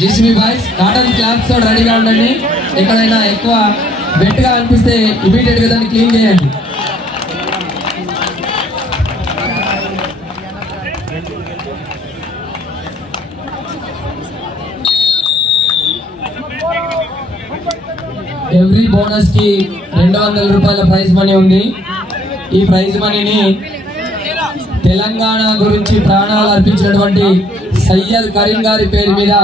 GCB boys cotton clothes తో రెడీగా ఉండండి. ఎక్కడైనా ఎక్కువ వెట్ గా అనిపిస్తే ఇమీడియట్ గా దాన్ని క్లీన్ చేయండి. ఎవ్రీ బోనస్ కి 200 రూపాయల ప్రైజ్ మనీ ఉంది. ఈ ప్రైజ్ మనీని తెలంగాణ గురించి ప్రాణాలు అర్పించినటువంటి సయ్యద్ కరీం గారి పేరు మీద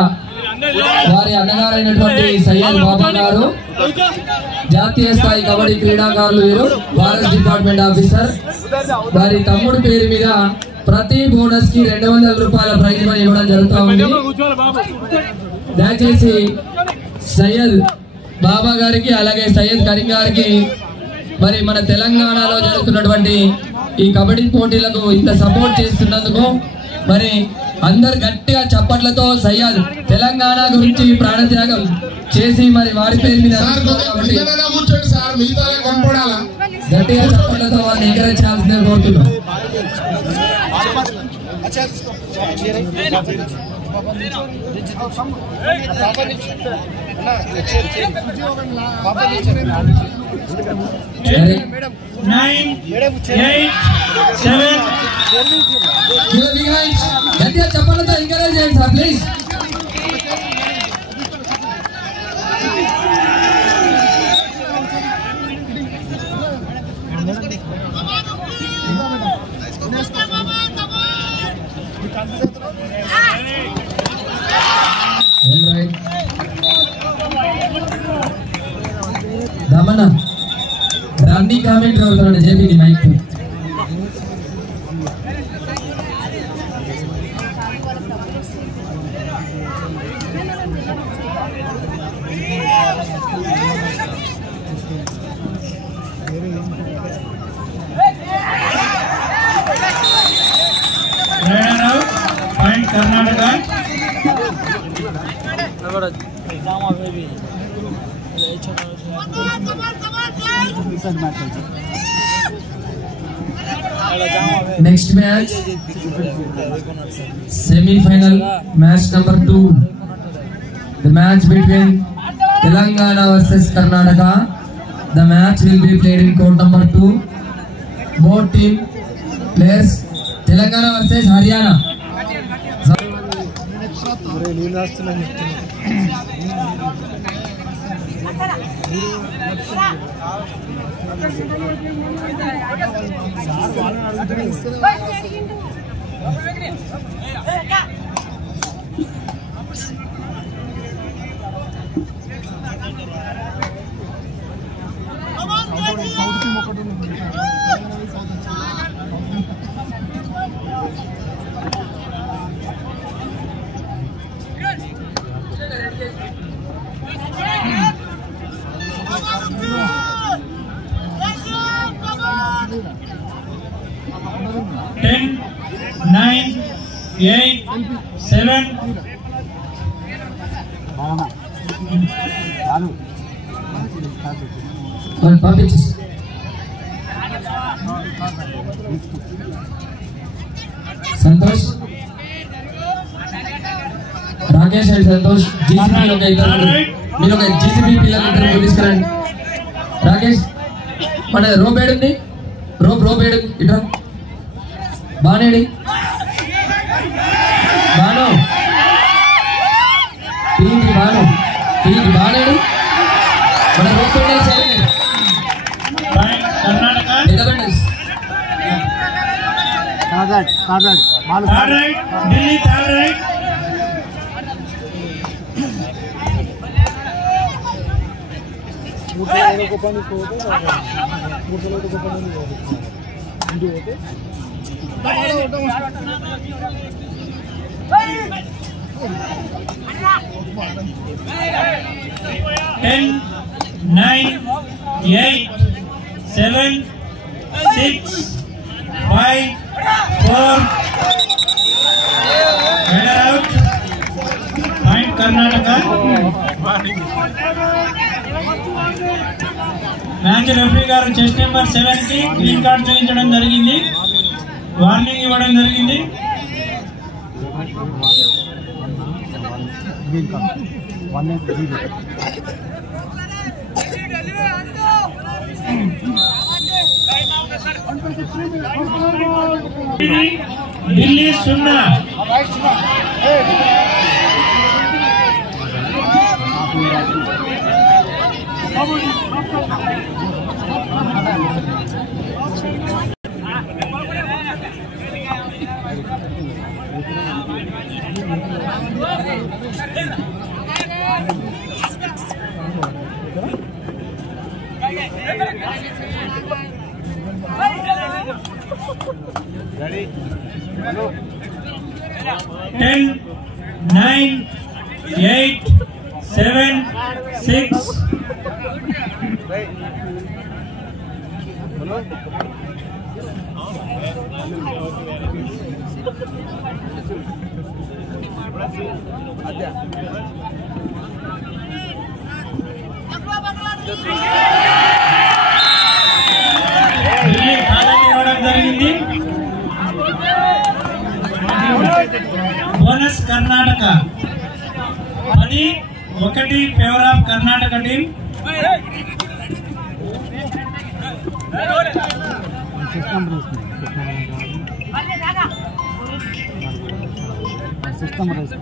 వారి అన్నగారైనటువంటి సయ్యద్ బాబా గారు జాతీయ స్థాయి కబడ్డీ క్రీడాకారులు వీరు ఫారెస్ట్ డిపార్ట్మెంట్ ఆఫీసర్ వారి తమ్ముడు పేరు మీద ప్రతి బోనస్ కి 200 రూపాయల ప్రైజ్ మనీ ఇవ్వడం జరుగుతూ ఉంది. దయచేసి సయ్యద్ బాబా గారికి అలాగే సయ్యద్ కరీం గారికి మరి మన తెలంగాణలో జరుగుతున్నటువంటి ఈ కబడ్డీ పోటీలకు ఇంత సపోర్ట్ చేస్తున్నందుకు మరి అందరు గట్టిగా చప్పట్లతో సయ్యద్ తెలంగాణ గురించి ప్రాణత్యాగం చేసి మరి వారి పేరు మీద గట్టిగా చప్పట్లతో వారిని ఎంకరేజ్ చేయాల్సిందే కోరుతున్నాం. గట్టిగా చప్పట్లతో ఎంకరేజ్ చేయండి సార్ ప్లీజ్. దమన రాండి కామెంట్ అవుతాడు జేపీడి మైక్ point Karnataka. Next match, semi-final match number 2. The match between Telangana versus Karnataka. The match will be played in court number 2. Both team players Telangana versus Haryana. Nine, 8, 7. Santosh Rakesh and Santosh GCB लोग GCB పిల్లలందరూ తీసుకురండి. రాకేష్ మన rope ఏడుంది, rope ఏడు ఇట్రా బానేడి బాను పీకి బానేడు మన rope ఏడు సరే Karnataka independence third right Delhi third right. Ten, 9, 8, 7, 6, 5, 4. Header out. Point Karnataka. Match referee గారు చెస్ట్ నెంబర్ 7 కి గ్రీన్ కార్డ్ చూపించడం జరిగింది, వార్నింగ్ ఇవ్వడం జరిగింది. Green card 180. Delhi 0. Ready? 10, 9, 8, 7, 6. Delhi తాళం ఇవ్వడం జరిగింది. Bonus Karnataka 10-1 favour of Karnataka team. సిస్టమ్ రేస్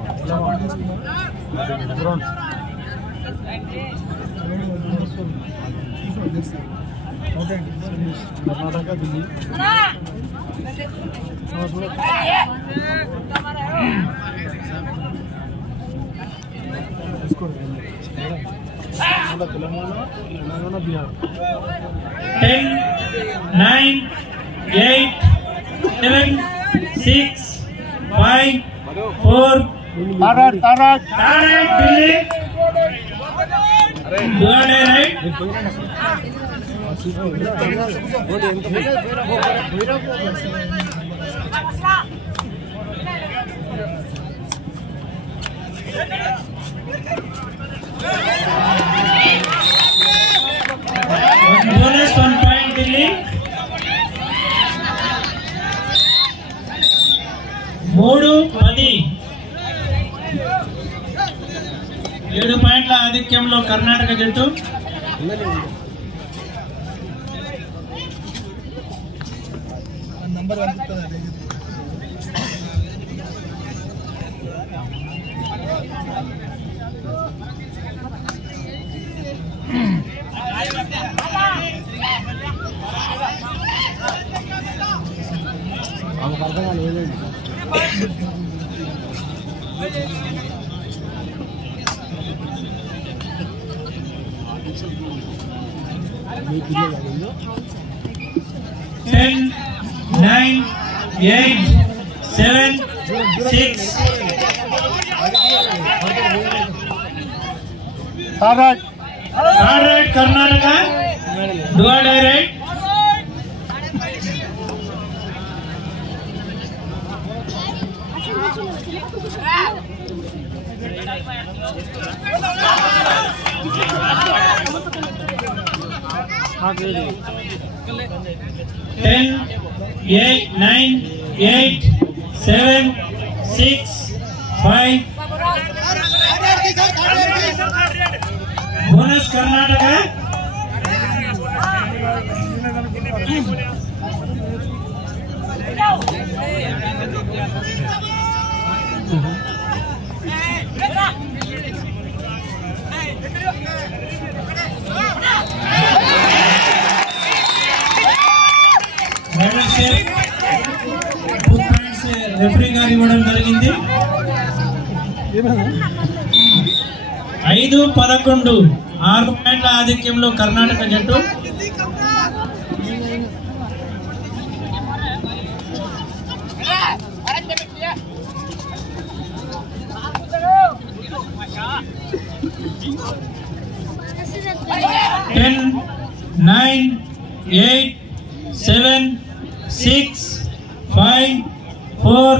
కర్ణాటక ఢిల్లీ తెలంగాణ బిహార్ 10, 9, 8, 7, 6, 5, 4. తారాట్ Delhi. Right. Bonus 1 point Delhi. 3-10. 7 పాయింట్ల ఆధిక్యంలో కర్ణాటక జట్టు. నంబర్ అనిపిస్తుంది. అర్థం కాలేదు. Ten, 9, 8, 7, 6. తారాట్ Karnataka. Right. Ten, 8, 9, 8, 7, 6, 5. Bonus Karnataka. Referee గారు ఇవ్వడం జరిగింది. 5-11. 6 పాయింట్ల ఆధిక్యంలో కర్ణాటక జట్టు. Ten, 9, 8, 7, 6, 5, 4.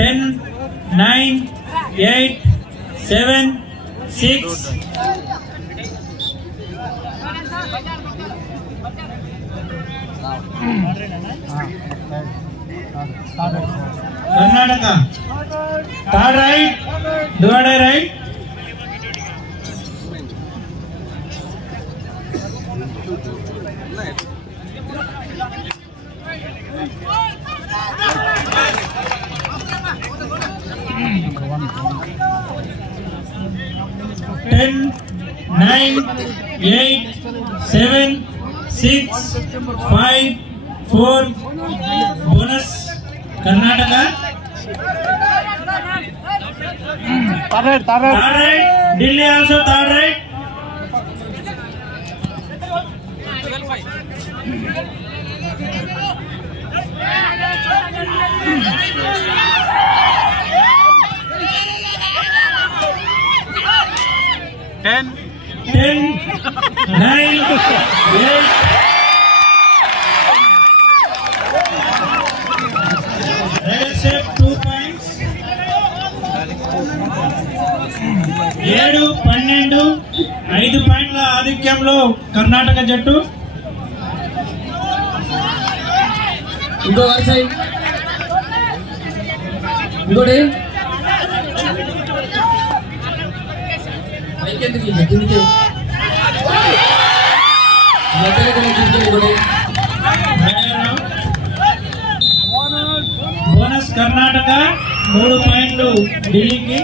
10, 9, 8, 7, 6. Karnataka. Third right. Divided right. Ten, 9, 8, 7, 6, 5, 4. Bonus. Karnataka. Third Third right. Delhi also third right. Ten, 9, 8. Red shape 2 points. 7, 12, 5 పాయింట్ల ఆధిక్యంలో కర్ణాటక జట్టు. ఇంకో సైడ్ ఇంకోటి కిందికి బోనస్ కర్ణాటక 3 పాయింట్లు ఢిల్లీకి.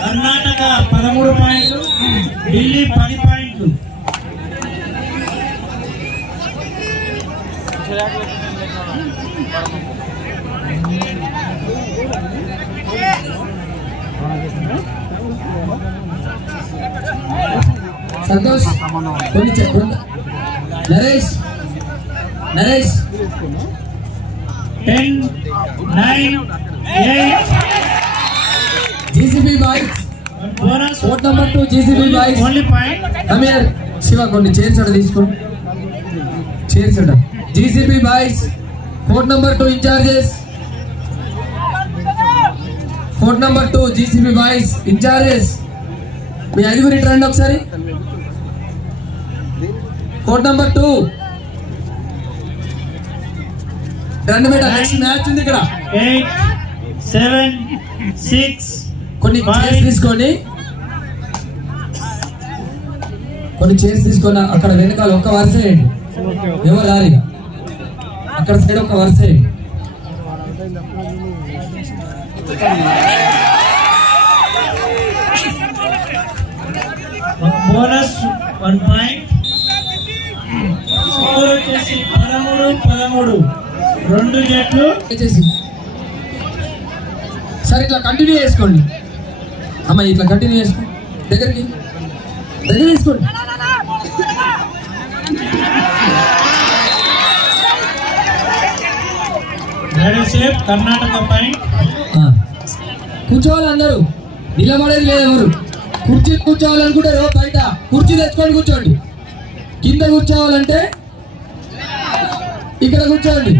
కర్ణాటక 13 పాయింట్లు, ఢిల్లీ 10 పాయింట్లు. Santosh Naresh 10, 9, 8. GCB boys bonus court number 2 GCB boys only point. కమియర్ శివ కొన్ని చైర్స్ అడ తీసుకోండి. చైర్స్ అడ GCB boys court number 2 incharges. Court number 2 GCB boys incharges. మీ 5 రండి ఒకసారి. కోట్ నంబర్ 2 రండి బేటా. నెక్స్ట్ మ్యాచ్ ఉంది ఇక్కడ. 8, 7, 6. కొన్ని చైర్స్ తీసుకోండి. కొన్ని చైర్స్ తీసుకొని అక్కడ వెనకాల ఒక వరుస వేయండి. ఎవరు రారు అక్కడ సైడ్ ఒక వరుస వేయండి. Bonus 1 point. స్కోర్ వచ్చేసి 13-13. 2 జట్లు. సరే ఇట్లా కంటిన్యూ చేసుకోండి. అమ్మ ఇట్లా కంటిన్యూ చేసుకోండి. దగ్గర తీసుకోండి. Red shape Karnataka point. కూర్చోవాలి అందరూ, నిలబడేది లేదు ఎవరు. కుర్చీ కూర్చోవాలనుకుంటే బయట కుర్చీ తెచ్చుకొని కూర్చోండి. కింద కూర్చోవాలంటే ఇక్కడ కూర్చోండి.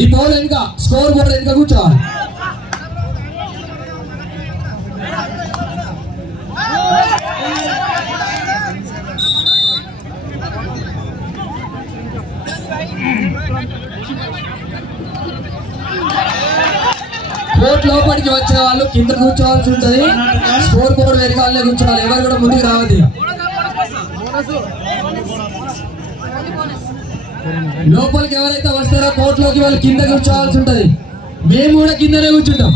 ఈ బోర్డు వెనుక స్కోర్ బోర్డు వెనుక కూర్చోవాలి. కోర్ట్ లోపలికి వచ్చే వాళ్ళు కింద కూర్చోవాల్సి ఉంటుంది. స్కోర్ బోర్డు వెనకాలనే కూర్చోవాలి. ఎవరు కూడా ముందుకు రావద్దు. లోపలికి ఎవరైతే వస్తారో కోర్టులోకి వాళ్ళు కింద కూర్చోవాల్సి ఉంటుంది. మేము కూడా కిందనే కూర్చుంటాం.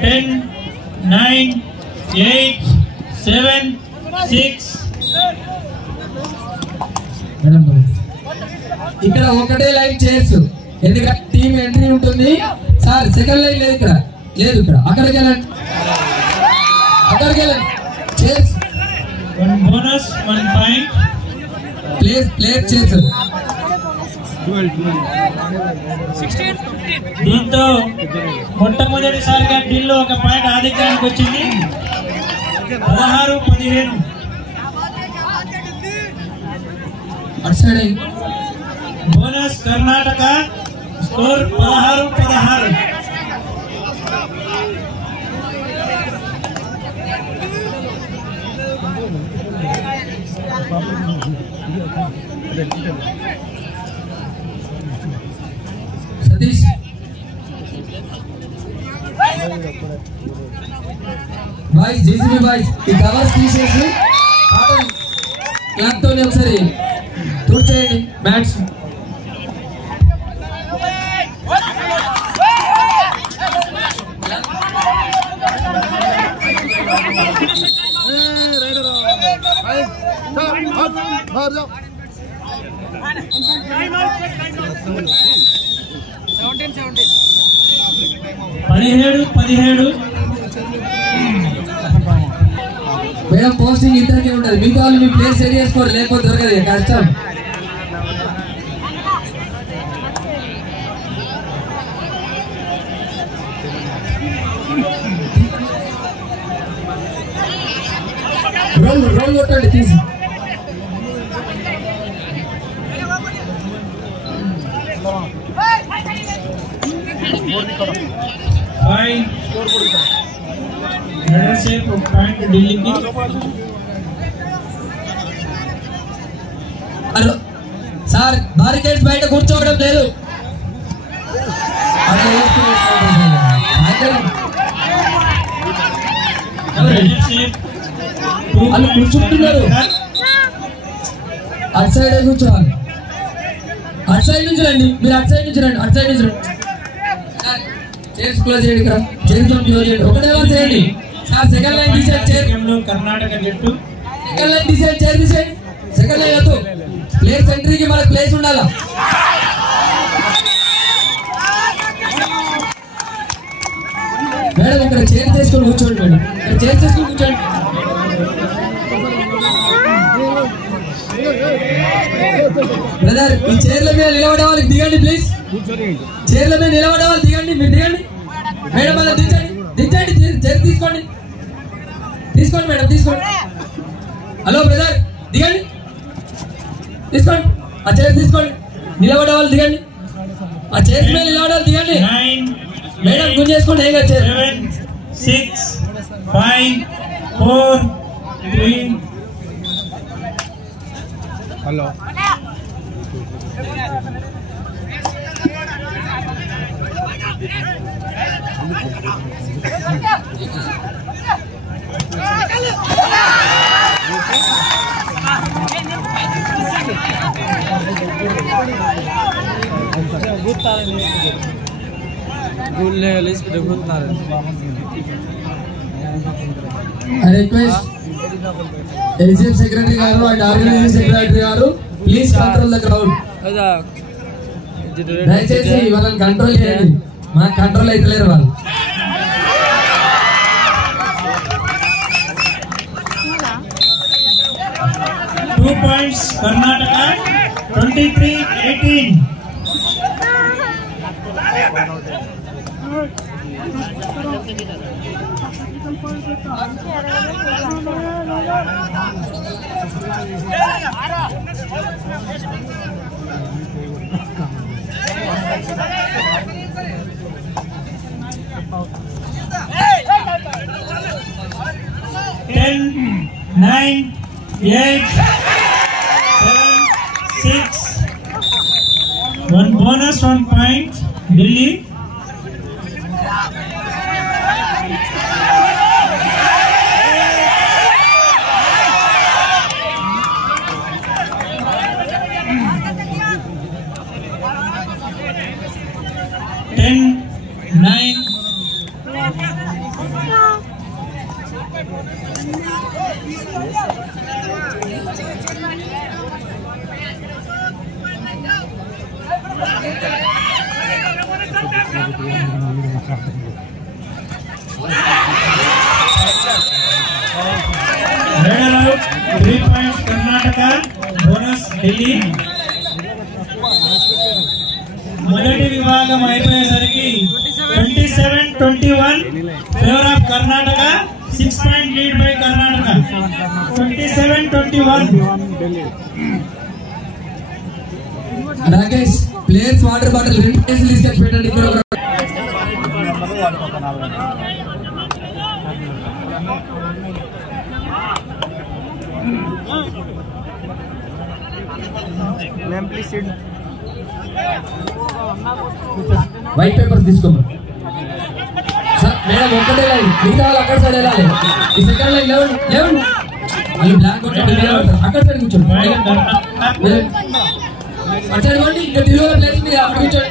Ten, 9, 8, 7, 6. ఇక్కడ ఒకటే లైన్ చైర్స్. ఎందుకంటే టీమ్ ఎంట్రీ ఉంటుంది సార్. సెకండ్ లైన్ లేదు ఇక్కడ, లేదు ఇక్కడ. అక్కడికి వెళ్ళండి, అక్కడికి వెళ్ళండి. Chairs bonus bonus 1 point. Place చేశారు. దీంతో మొట్టమొదటిసారిగా ఢిల్లీ ఒక పాయింట్ ఆధిక్యానికి వచ్చింది. 16-15. Bonus Karnataka score 16-16. Satish boys, JCB boys, ఈ కవర్స్ తీసేసి కాటన్ క్లాత్ తోనే ఒకసారి తుడిచేయండి మ్యాట్స్. మేడం పోస్టింగ్ ఇద్దరికే ఉంటుంది. మిగతా వాళ్ళు మీ ప్లేస్ సెట్ చేసుకోరు, లేకపోతే దొరకదు, కష్టం. రోల్ కొట్టండి తీసి. సార్ బారికేడ్స్ బయట కూర్చోవడం లేదు. వాళ్ళు కూర్చుంటున్నారు. అటు సైడ్ కూర్చోవాలి. అటు సైడ్ నుంచి రండి, మీరు అటు సైడ్ నుంచి రండి. అటు సైడ్ నుంచి రండి. చైర్స్ క్లోజ్ చేయండి. ఇక్కడ చైర్స్ క్లోజ్ చేయండి. ఒకటే చేయండి సార్. సెకండ్ లైన్ తీసేయండి. చైర్ కర్ణాటక జట్టు సెకండ్ లైన్ తీసేయండి. చైర్ తీసేయండి. సెకండ్ లైన్ వద్దు. ప్లేస్ ఎంట్రీకి మనకు ప్లేస్ ఉండాలా. మేడం ఇక్కడ చైర్ చేసుకొని కూర్చోండి. మేడం ఇక్కడ చైర్ చేసుకొని కూర్చోండి. బ్రదర్ ఈ చైర్ల మీద నిలబడే వాళ్ళకి దిగండి ప్లీజ్. చైర్ల మీద నిలబడే వాళ్ళు దిగండి. మీరు దిగండి మేడం. అలా దించండి, దించండి. చైర్ తీసుకోండి, తీసుకోండి మేడం, తీసుకోండి. హలో బ్రదర్ దిగండి, తీసుకోండి. ఆ చైర్ తీసుకోండి. నిలబడే వాళ్ళు దిగండి. ఆ చైర్ మీద నిలబడే వాళ్ళు దిగండి. మేడం గుంజేసుకోండి. ఏం కాదు. 7, 6, 5, 4, 3. Hello I request AGM secretary garu and organizing secretary garu, please control the crowd. దయచేసి వాళ్ళని కంట్రోల్ చేయండి. మాకు కంట్రోల్ అయితలేరు వాళ్ళు. Two points Karnataka, 23-18. Ten, 9, 8, 7, 6. One bonus, 1 point. Delhi. Ten, 9. Red out, 3 points Karnataka bonus Delhi. మొదటి విభాగం అయిపోయేసరికి 27-21 favour of Karnataka. 6 point lead by Karnataka. 27-21. Rakesh players water bottle 2 కేజీలు తీసుకొచ్చి పెట్టండి. వైట్ పేపర్స్ తీసుకోండి సార్. మేడం ఒక్కటే లైన్, మిగతా వాళ్ళు అక్కడ సైడ్ వెళ్ళాలి. ఈ సెకండ్ లైన్ లేవండి. వాళ్ళు బ్లాక్ అక్కడ సైడ్ కూర్చోండి. అక్కడ ఇంకా తెలుగు ప్లేస్ మీద అక్కడ కూర్చోండి.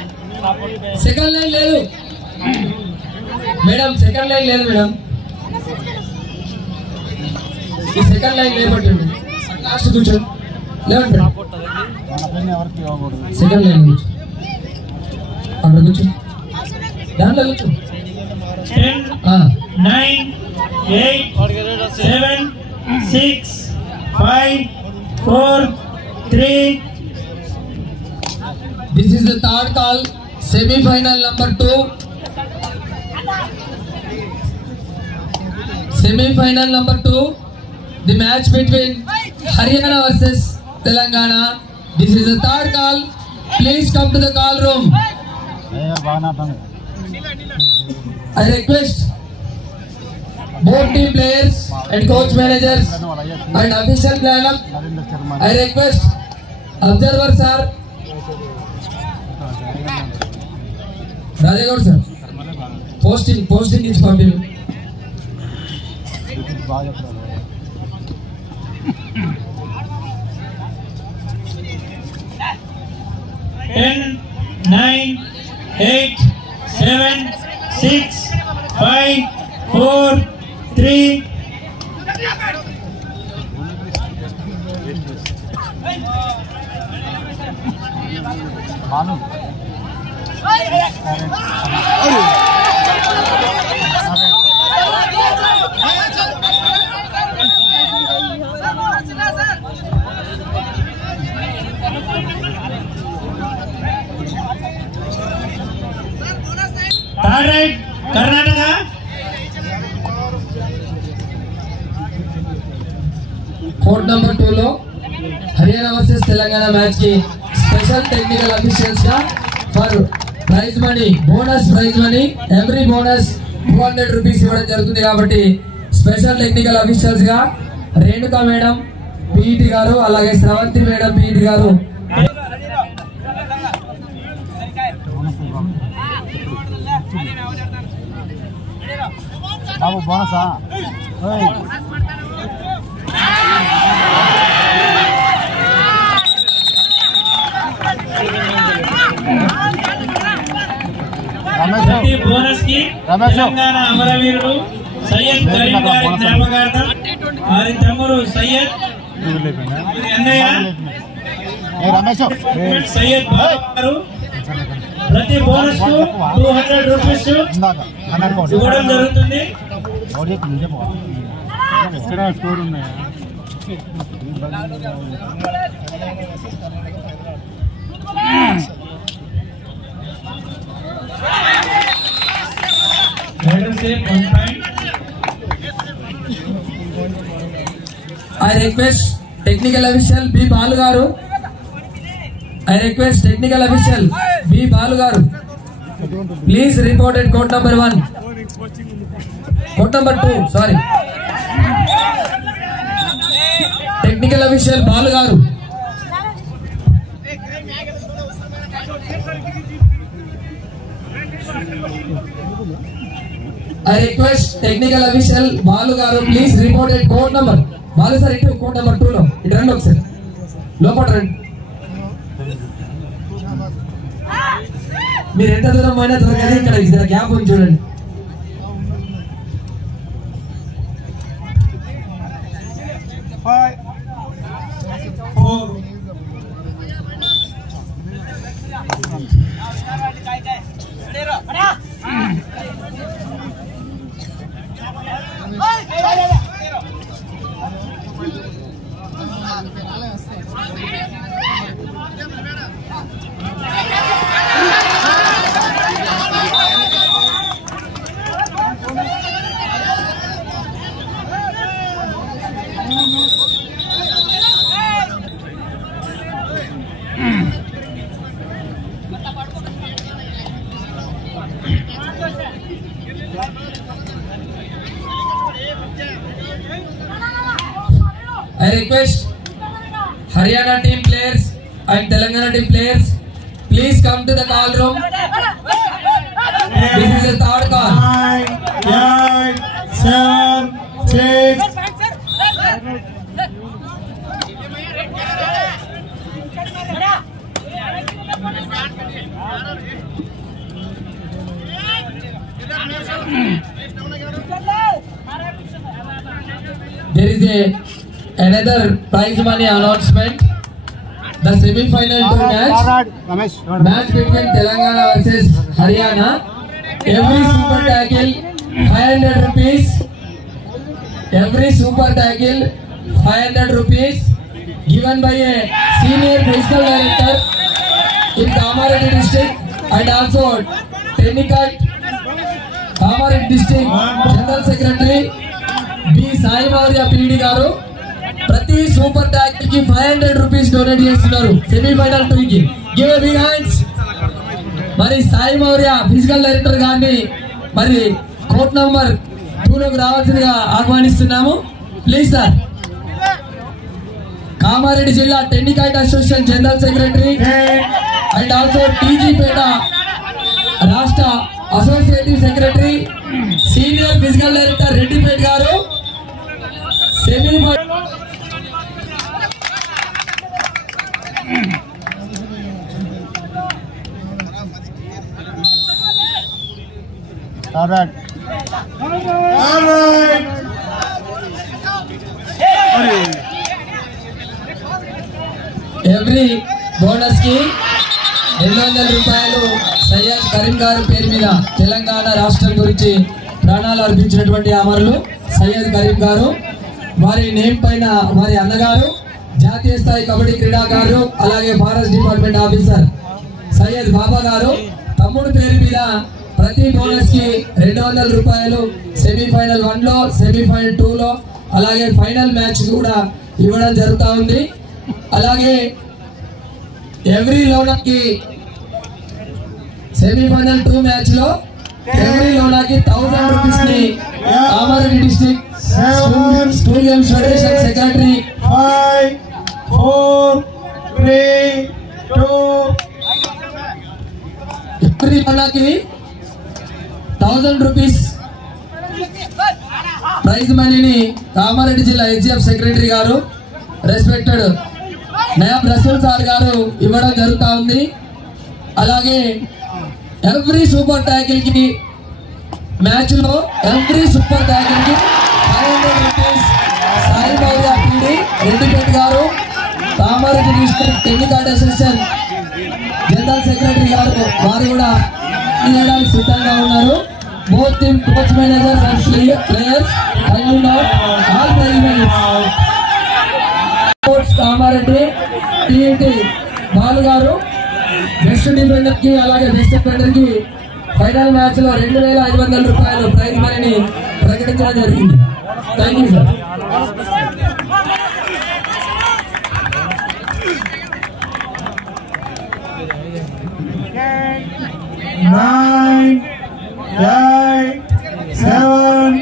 సెకండ్ లైన్ లేదు మేడం, సెకండ్ లైన్ లేదు మేడం. ఈ సెకండ్ లైన్ లేబట్టండి. లాస్ట్ కూర్చోండి. లేవండి సెకండ్ లైన్ కూర్చో. అక్కడ కూర్చో, దాంట్లో కూర్చో. 10, 9, 8, 7, 6, 5, 4, 3. This is the third call. Semi-final number 2. Semi-final number 2. The match between Haryana versus Telangana. This is the third call. Please come to the call room. I request both team players and coach managers and official planner. I request observer sir, Rajagoud sir, posting is for you. Ten, 9, 8, 7, 6, 5, 4, 3. Third right, Karnataka. Court number 2 లో Haryana versus Telangana match కి special technical officials గా for prize money, bonus prize money, every bonus 200 rupees ఇవ్వడం జరుగుతుంది. కాబట్టి special technical officials గా Renuka madam PET గారు, అలాగే Sravanthi madam PET గారు. బాబు బోనసా ప్రతి బోనస్ కి తెలంగాణ అమరవీరుడు సయ్యద్ కరీం గారి జ్ఞాపకార్థం వారి తమ్ముడు సయ్యద్ అన్నయ్య సయ్యద్ బాబు గారు ప్రతి బోనస్ కు 200 రూపీస్ ఇవ్వడం జరుగుతుంది. స్కోర్ ఉన్నాయా? I request technical official B Balu garu. I request technical official B Balu garu. Please report at court number 1. Court number 2. Sorry. Technical official Balu garu. I request technical official Balu garu, please report at court number. Balu sir, itu court number 2 lo. Itu ran lok sir. Lopat ran. మీరు ఎంత దూరం పోయినా దొరకదు. ఇక్కడ ఇద్దరు gap ఉంది చూడండి. request Haryana team players and Telangana team players, please come to the call room. This is the third call. 9, 8, 7, 6. There is another prize money announcement. The semi-final match between Telangana versus Haryana. Every super tackle 500 rupees. Every super tackle 500 rupees given by a senior physical director in Kamareddy district and also technical Kamareddy district general secretary B. Sai Maurya PD garu ప్రతి super tackle కి 500 rupees donate చేస్తున్నారు semifinal 2 కి. Give a big hands. మరి Sai Maurya physical director గారిని మరి court number 2 లోకి రావాల్సిందిగా ఆహ్వానిస్తున్నాము. Please sir. కామారెడ్డి జిల్లా tennikoit association general secretary and also టీజీపేట రాష్ట్ర associative secretary senior physical director Reddipet గారు సెమీఫైనల్ ఎవ్రీ బోనస్ కి 200 రూపాయలు సయ్యద్ కరీం గారి పేరు మీద తెలంగాణ రాష్ట్రం గురించి ప్రాణాలు అర్పించినటువంటి అమరులు సయ్యద్ కరీం గారు, వారి నేమ్ పైన వారి అన్నగారు జాతీయ స్థాయి కబడ్డీ క్రీడాకారులు అలాగే ఫారెస్ట్ డిపార్ట్మెంట్ ఆఫీసర్ సయ్యద్ బాబా గారు తమ్ముడు పేరు మీద ప్రతి బోనస్ కి 200 రూపాయలు సెమీఫైనల్ 1 లో సెమీఫైనల్ 2 లో అలాగే ఫైనల్ మ్యాచ్ కూడా ఇవ్వడం జరుగుతూ ఉంది. అలాగే ఎవ్రీ లోనాకి సెమీఫైనల్ 2 మ్యాచ్ లో ఎవ్రీ లోనాకి 1000 రూపీస్ ని Kamareddy district school games federation secretary 5, 4, 3, 2. Every లోనాకి 1000 రూపీస్ ప్రైజ్ మనీని కామారెడ్డి జిల్లా హెచ్ఎఫ్ సెక్రటరీ గారు రెస్పెక్టెడ్ నయాబ్ రసూల్ సార్ గారు ఇవ్వడం జరుగుతూ ఉంది. అలాగే ఎవ్రీ సూపర్ ట్యాకిల్ కి మ్యాచ్ లో ఎవ్రీ సూపర్ ట్యాకిల్ కి 500 రూపీస్ సాయి మౌర్య పీడి రెడ్డిపేట గారు Kamareddy district technical association general secretary గారు వారు కూడా ఇవ్వడానికి సిద్ధంగా ఉన్నారు. Both team coach managers and players all prize Kamareddy TMT Balu గారు బెస్ట్ డిఫెండర్ కి అలాగే బెస్ట్ డిఫెండర్ కి ఫైనల్ మ్యాచ్ లో 2500 రూపాయలు ప్రైజ్ మనీని ప్రకటించడం జరిగింది. Thank you sir. 9, 8, 7,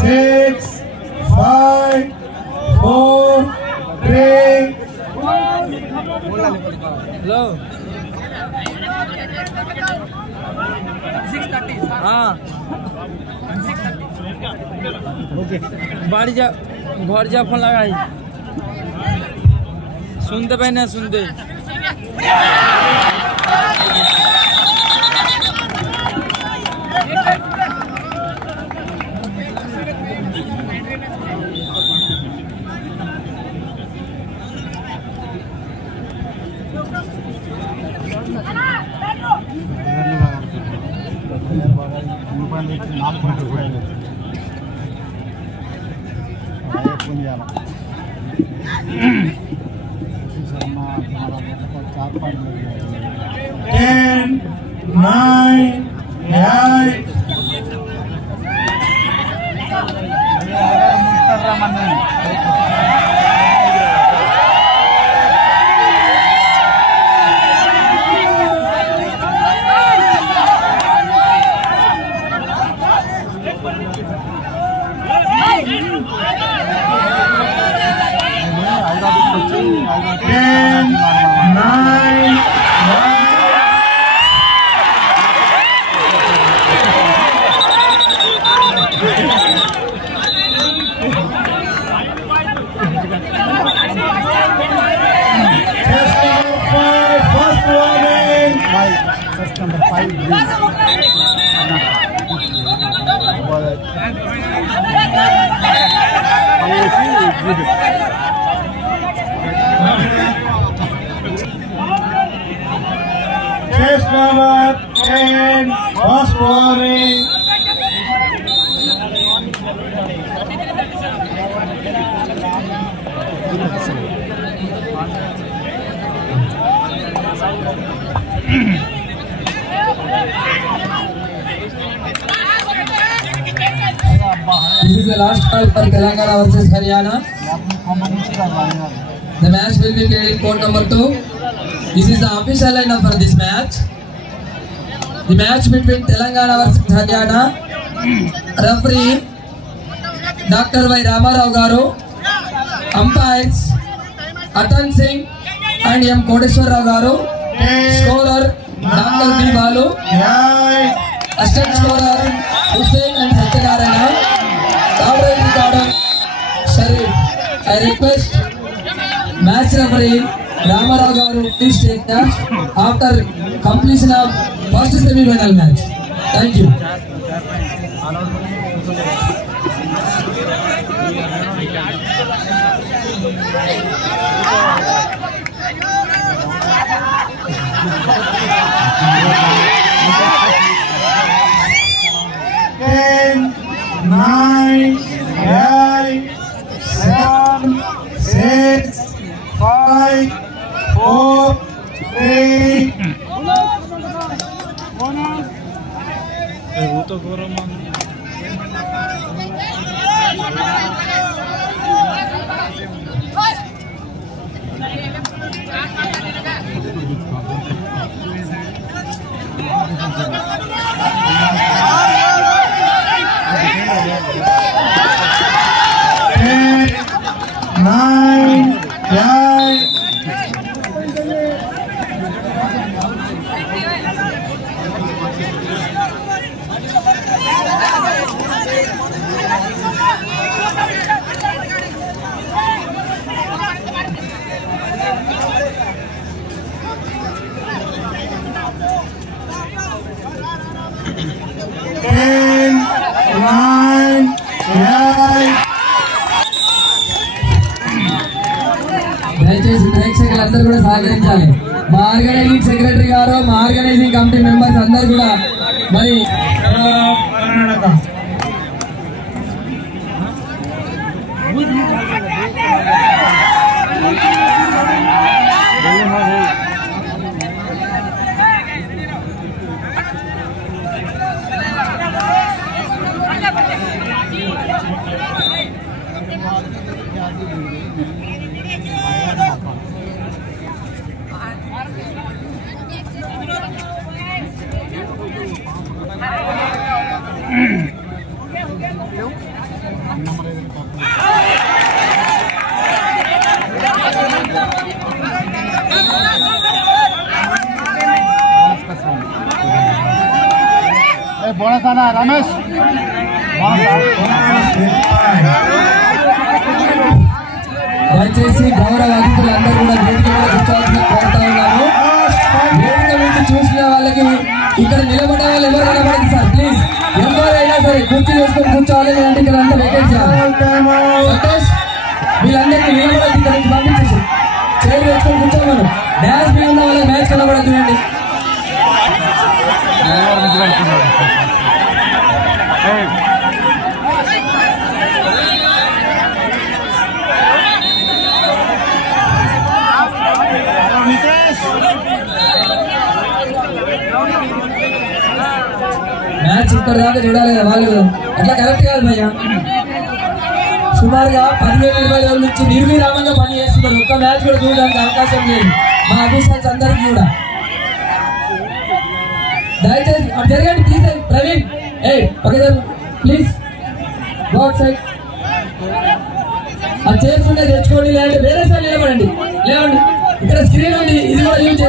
6, 5, 4, 3. हेलो 6:30 हाँ ओके बाड़ी जा घर जा फोन लगाई सुनते पहने सुनते Ten, 9, 8. 10, 9, 1. Test number 10, first warning. This is the last call for Telangana versus Haryana. The match will be played in court number 2. This is the official lineup for this match. The match between Telangana versus Haryana. Referee Dr. Y. Ramarao Garu. Umpires Atan Singh and M. Kodeshwar Rao Garu. Scorer Dr. B. Balu. Assistant scorer Hussain and Satyanarayana. Coverage recorder Sharif. I request match referee Ramarao Garu please take charge after completion of first semi-final match. Thank you. 10, 9, 8, 7, 6, 5, 4, 3. దయచేసి ప్రేక్షకులందరూ కూడా సహకరించాలి. మా organising secretary గారు, మా organising committee members అందరూ కూడా మరి బోనస్ అన్న రమేష్ దయచేసి గౌరవ అతిథులందరూ కూడా వేదిక మీద కూర్చోవాల్సిన కోరుతా ఉన్నాము. వేదిక నుంచి చూసిన వాళ్ళకి ఇక్కడ నిలబడే వాళ్ళు ఎవరు నిలబడదు సార్, ప్లీజ్ ఎవరైనా సరే కుర్చీ వేసుకొని కూర్చోవాలి, లేదంటే ఇక్కడ అంతా వెకేట్ చేయాలి. సంతోష్ వీళ్ళందరికీ నిలబడద్దు, ఇక్కడ నుంచి పంపించేసి చైర్ వేసుకొని కూర్చోమను. డ్యాన్స్ మీద ఉన్న వాళ్ళకి మ్యాచ్ కనబడద్దు అండి. మ్యాచ్ ఇక్కడ దాకా చూడాలి కదా వాళ్ళు, అట్లా కరెక్ట్ కాదు భయ్యా. సుమారుగా 15-20 రోజుల నుంచి నిర్విరామంగా పని చేస్తున్నారు. ఒక్క మ్యాచ్ కూడా చూడడానికి అవకాశం లేదు మా అఫీషియల్స్ అందరికీ కూడా. దయచేసి అటు జరగండి, తీసే Praveen okay please go out side. ఆ చైర్స్ ఉండే తెచ్చుకోండి, లేదంటే వేరే సార్ నిలబడండి.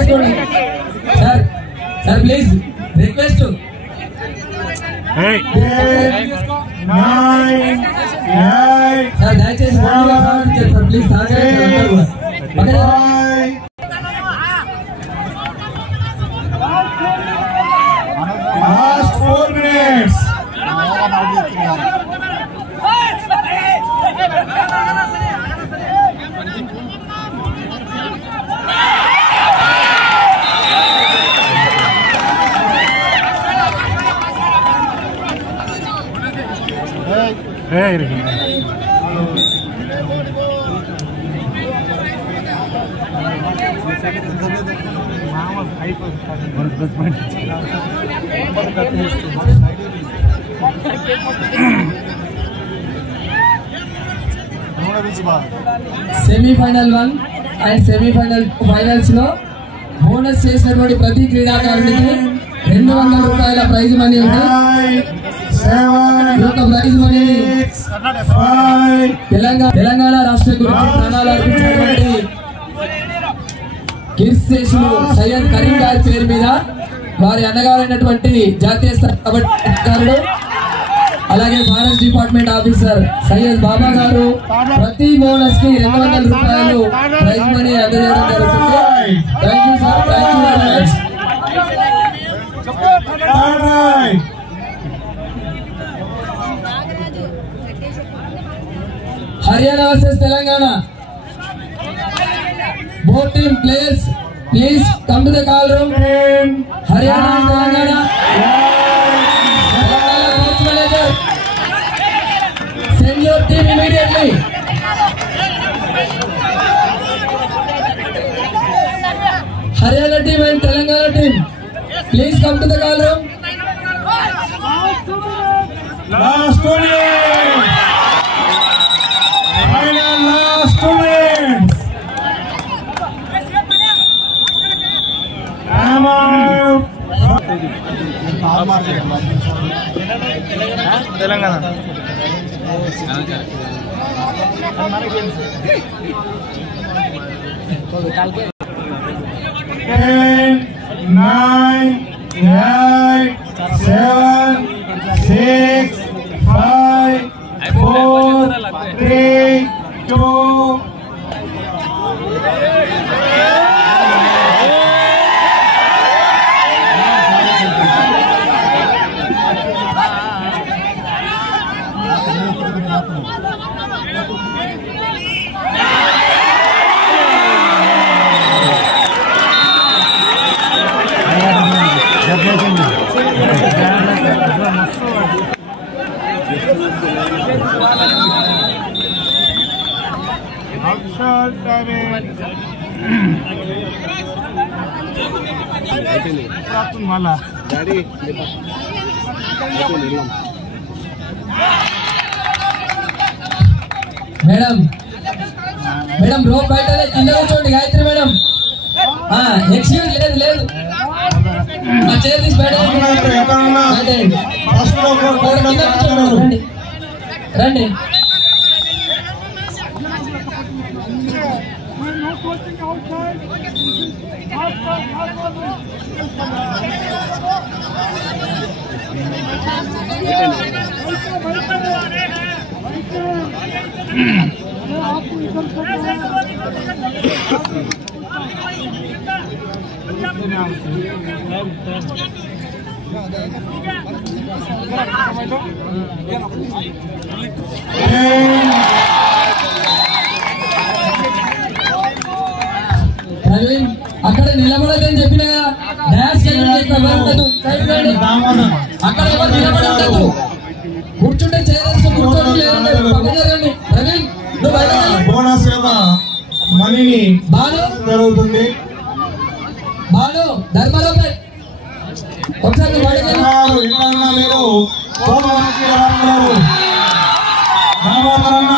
చేసుకోండి sir. Sir please request. 9, 8, sir దయచేసి సార్ ప్లీజ్ సహకరించారు. last 4 minutes. Semi-final 1 and semi-final finals లో బోనస్ చేసినటువంటి ప్రతి క్రీడాకారునికి 200 రూపాయల ప్రైజ్ మనీ ఉంది. 7, ప్రైజ్ మనీ 5, తెలంగాణ రాష్ట్ర గురించి ప్రాణాలు అర్పించినటువంటి కీర్తిశేషులు సయ్యద్ కరీం గారి పేరు మీద వారి అన్నగారైనటువంటి జాతీయ స్థాయి కబడ్డీ అధికారులు అలాగే ఫారెస్ట్ డిపార్ట్మెంట్ ఆఫీసర్ సయ్యద్ బాబా గారు ప్రతి బోనస్ కి 200 రూపాయలు ప్రైజ్ మనీ అందజేయడం జరుగుతుంది. Thank you sir. Thank you very much. Haryana versus Telangana. Both team players, please come to the call room. Haryana and Telangana. Telangana coach manager, send your team immediately. Haryana team and Telangana team, please come to the call room. last 2 minutes. Final last 2 minutes. Telangana 10, 9, 8, 7, 6, 5, 4, 3, 2. మళ్ళా madam madam rope బయట కింద కూర్చోండి. Gayatri madam excuse లేదు లేదు మా chair తీసి బయట రండి రండి. ప్రవీణ్ అక్కడ నిలబడదని చెప్పిన డాష్ అక్కడ ఎవరు నిలబడి ఉండదు. కూర్చుంటే చేయాల్సి కూర్చోండి లేదంటే పక్కన ప్రవీణ్ నువ్వు బయట బోనస్ యొక్క మనీని బాలు జరుగుతుంది. బాలు ధర్మరావు ఒకసారి బయటకు మీరు దామోదరన్న